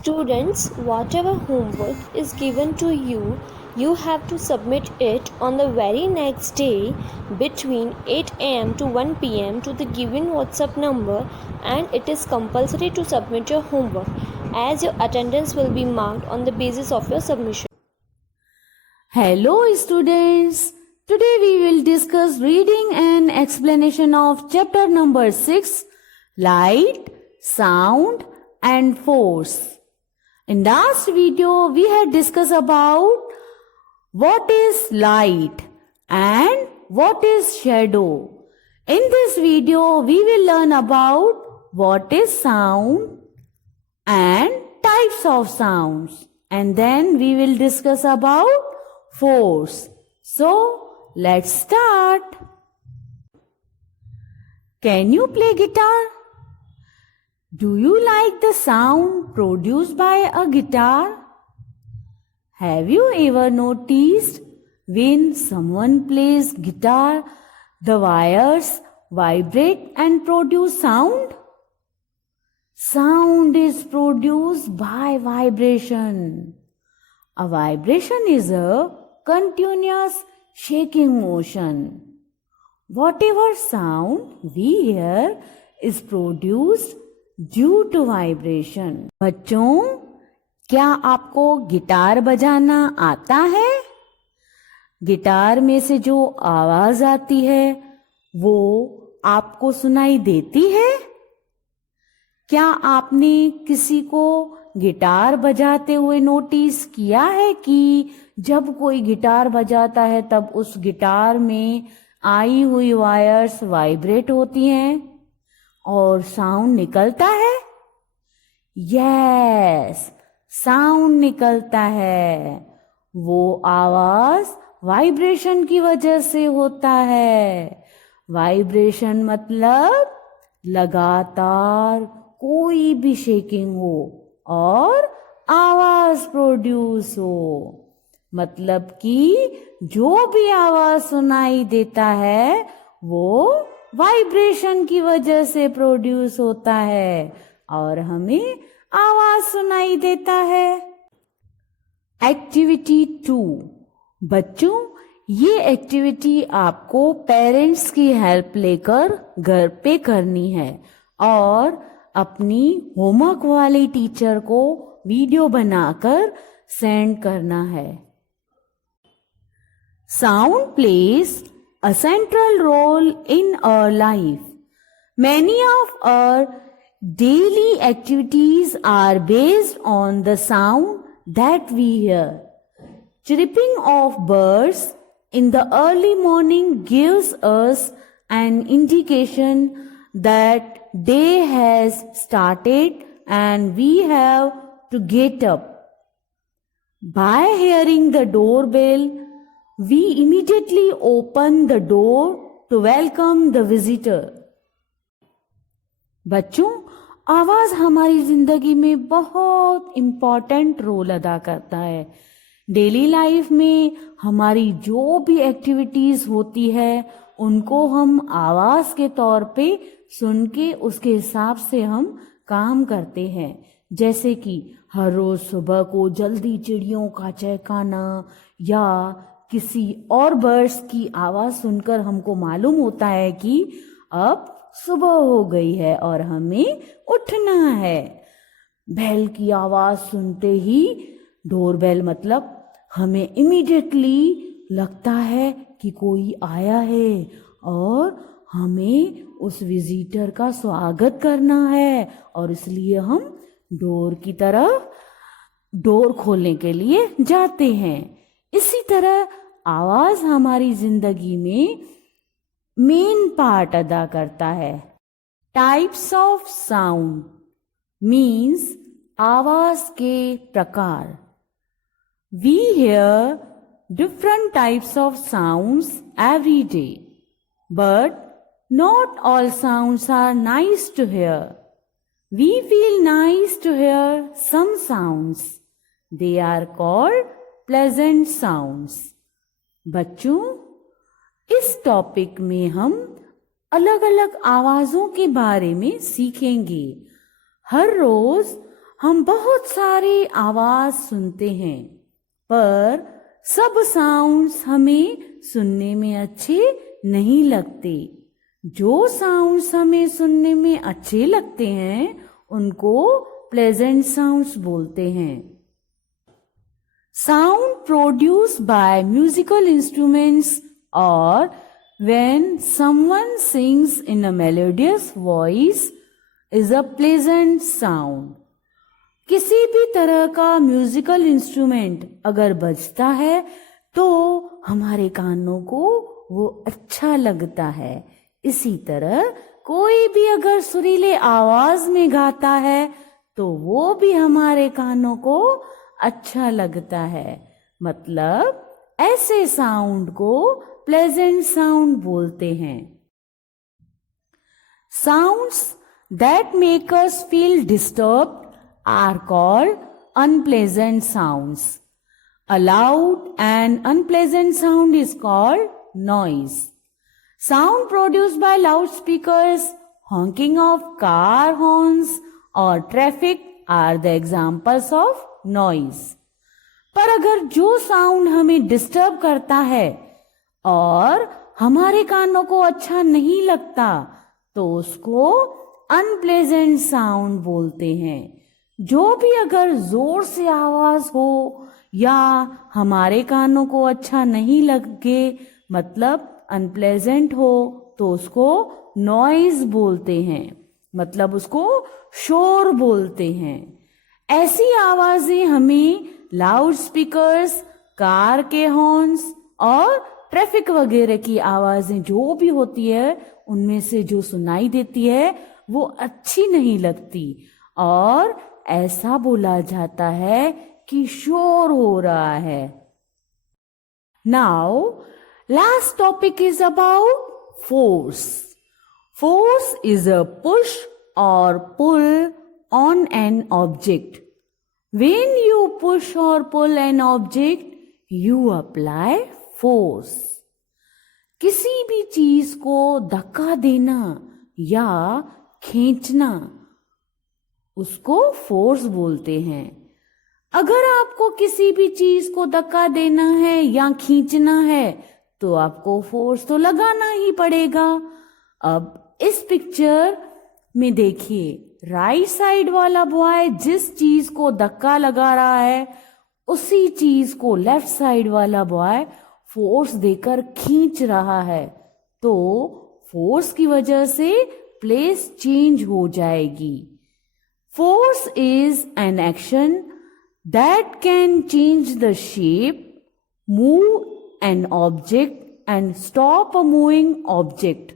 Students, whatever homework is given to you, you have to submit it on the very next day between 8 am to 1 pm to the given WhatsApp number, and it is compulsory to submit your homework as your attendance will be marked on the basis of your submission. Hello students, today we will discuss reading and explanation of chapter number 6, Light, Sound and Force. In last video we had discussed about what is light and what is shadow. In this video we will learn about what is sound and types of sounds, and then we will discuss about force. So, let's start. Can you play guitar? Do you like the sound produced by a guitar? Have you ever noticed when someone plays guitar, the wires vibrate and produce sound? Sound is produced by vibration. A vibration is a continuous shaking motion. Whatever sound we hear is produced due to vibration. बच्चों, क्या आपको guitar बजाना आता है? Guitar में से जो आवाज आती है वो आपको सुनाई देती है? क्या आपने किसी को गिटार बजाते हुए नोटिस किया है कि जब कोई गिटार बजाता है तब उस गिटार में आई हुई वायर्स वाइब्रेट होती हैं और साउंड निकलता है? यस, साउंड निकलता है। वो आवाज वाइब्रेशन की वजह से होता है। वाइब्रेशन मतलब लगातार कोई भी शेकिंग हो और आवाज प्रोड्यूस हो। मतलब कि जो भी आवाज सुनाई देता है वो वाइब्रेशन की वजह से प्रोड्यूस होता है और हमें आवाज सुनाई देता है। एक्टिविटी 2। बच्चों, ये एक्टिविटी आपको पेरेंट्स की हेल्प लेकर घर पे करनी है और अपनी होमवर्क वाली टीचर को वीडियो बनाकर सेंड करना है। Sound plays a central role in our life. Many of our daily activities are based on the sound that we hear. Chirping of birds in the early morning gives us an indication that day has started and we have to get up. By hearing the doorbell, we immediately open the door to welcome the visitor. बच्चों, आवाज हमारी जिंदगी में बहुत important role अदा करता है। Daily life में हमारी जो भी एक्टिविटीज होती है उनको हम आवाज के तौर पे सुन के उसके हिसाब से हम काम करते हैं। जैसे कि हर रोज सुबह को जल्दी चिड़ियों का चहकाना या किसी और बर्ड्स की आवाज सुनकर हमको मालूम होता है कि अब सुबह हो गई है और हमें उठना है। बेल की आवाज सुनते ही, डोरबेल मतलब हमें इमीडिएटली लगता है कि कोई आया है और हमें उस विजिटर का स्वागत करना है और इसलिए हम डोर की तरफ डोर खोलने के लिए जाते हैं। इसी तरह आवाज हमारी जिंदगी में मेन पार्ट अदा करता है। टाइप्स ऑफ साउंड मीन्स आवाज के प्रकार। We hear different types of sounds every day, but not all sounds are nice to hear. We feel nice to hear some sounds, they are called pleasant sounds. बच्चों, इस topic में हम अलग अलग आवाजों के बारे में सीखेंगे। हर रोज हम बहुत सारी आवाज सुनते हैं, पर सब साउंड्स हमें सुनने में अच्छे नहीं लगते। जो साउंड्स हमें सुनने में अच्छे लगते हैं उनको प्लेजेंट साउंड्स बोलते हैं। Sound produced by musical instruments or when someone sings in a melodious voice is a pleasant sound. किसी भी तरह का म्यूजिकल इंस्ट्रूमेंट अगर बजता है तो हमारे कानों को वो अच्छा लगता है। इसी तरह कोई भी अगर सुरीले आवाज में गाता है तो वो भी हमारे कानों को अच्छा लगता है। मतलब ऐसे साउंड को प्लेजेंट साउंड बोलते हैं। Sounds that make us feel disturbed are called unpleasant sounds. A loud and unpleasant sound is called noise. Sound produced by loudspeakers, honking of car horns or traffic are the examples of noise. पर अगर जो sound हमें disturb करता है और हमारे कानों को अच्छा नहीं लगता तो उसको अनप्लेजेंट साउंड बोलते हैं। जो भी अगर जोर से आवाज हो या हमारे कानों को अच्छा नहीं लगे, मतलब अनप्लेजेंट हो, तो उसको नॉइज बोलते हैं, मतलब उसको शोर बोलते हैं। ऐसी आवाजें हमें लाउड स्पीकर्स, कार के हॉर्न्स और ट्रैफिक वगैरह की आवाजें जो भी होती है उनमें से जो सुनाई देती है वो अच्छी नहीं लगती और ऐसा बोला जाता है कि शोर हो रहा है। Now last topic is about force. Force is a push or pull on an object. When you push or pull an object you apply force. किसी भी चीज को धक्का देना या खींचना उसको फोर्स बोलते हैं। अगर आपको किसी भी चीज को धक्का देना है या खींचना है तो आपको फोर्स तो लगाना ही पड़ेगा। अब इस पिक्चर में देखिए, राइट साइड वाला बॉय जिस चीज को धक्का लगा रहा है उसी चीज को लेफ्ट साइड वाला बॉय फोर्स देकर खींच रहा है, तो फोर्स की वजह से प्लेस चेंज हो जाएगी। Force is an action that can change the shape, move an object and stop a moving object.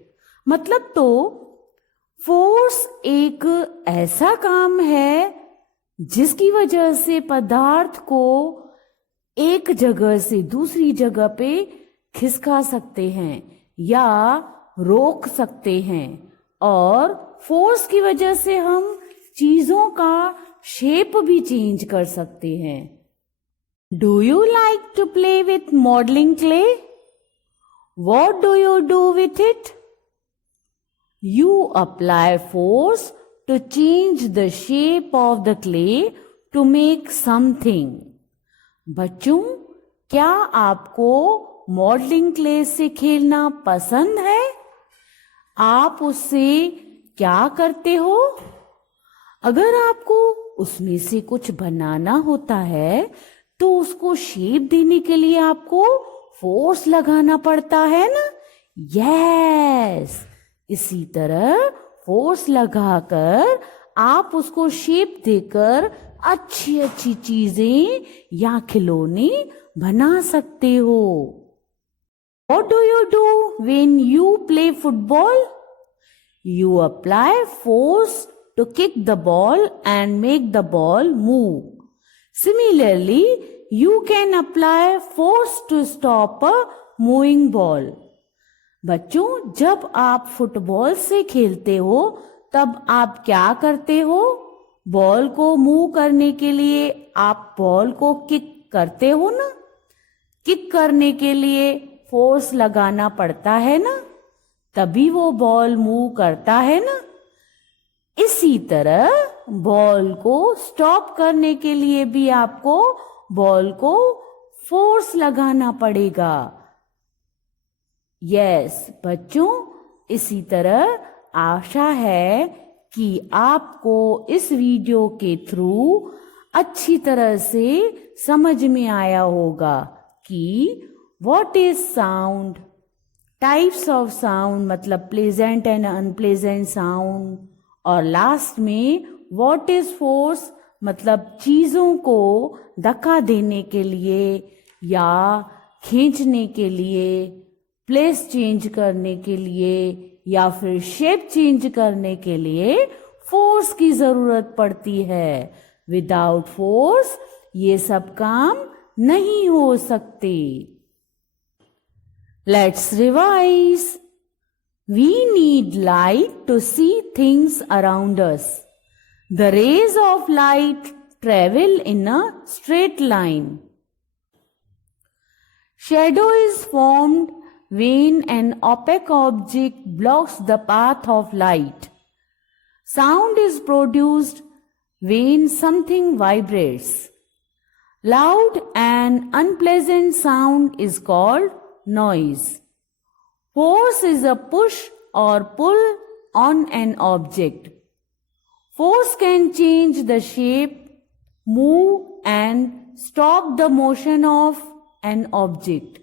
मतलब तो फोर्स एक ऐसा काम है जिसकी वजह से पदार्थ को एक जगह से दूसरी जगह पे खिसका सकते हैं या रोक सकते हैं, और फोर्स की वजह से हम चीजों का शेप भी चेंज कर सकते हैं। Do you like to play with modelling clay? What do you do with it? You apply force to change the shape of the clay to make something. बच्चों, क्या आपको मॉडलिंग क्ले से खेलना पसंद है? आप उससे क्या करते हो? अगर आपको उसमें से कुछ बनाना होता है तो उसको शेप देने के लिए आपको फोर्स लगाना पड़ता है ना? यस, इसी तरह फोर्स लगाकर आप उसको शेप देकर अच्छी अच्छी चीजें या खिलौने बना सकते हो। What do you do when you play football? You apply force to kick the ball and make the ball move. Similarly, you can apply force to stop a moving ball. बच्चों, जब आप फुटबॉल से खेलते हो तब आप क्या करते हो? बॉल को मूव करने के लिए आप बॉल को किक करते हो ना? किक करने के लिए फोर्स लगाना पड़ता है ना, तभी वो बॉल मूव करता है ना। इसी तरह बॉल को स्टॉप करने के लिए भी आपको बॉल को फोर्स लगाना पड़ेगा। यस बच्चों, इसी तरह आशा है कि आपको इस वीडियो के थ्रू अच्छी तरह से समझ में आया होगा कि what is sound, types of sound मतलब प्लेजेंट एंड अनप्लेजेंट साउंड, और लास्ट में व्हाट इज फोर्स मतलब चीजों को धक्का देने के लिए या खींचने के लिए, प्लेस चेंज करने के लिए या फिर शेप चेंज करने के लिए फोर्स की जरूरत पड़ती है। विदाउट फोर्स ये सब काम नहीं हो सकते। Let's revise. We need light to see things around us. The rays of light travel in a straight line. Shadow is formed when an opaque object blocks the path of light. Sound is produced when something vibrates. Loud and unpleasant sound is called noise. Force is a push or pull on an object. Force can change the shape, move and stop the motion of an object.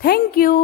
Thank you.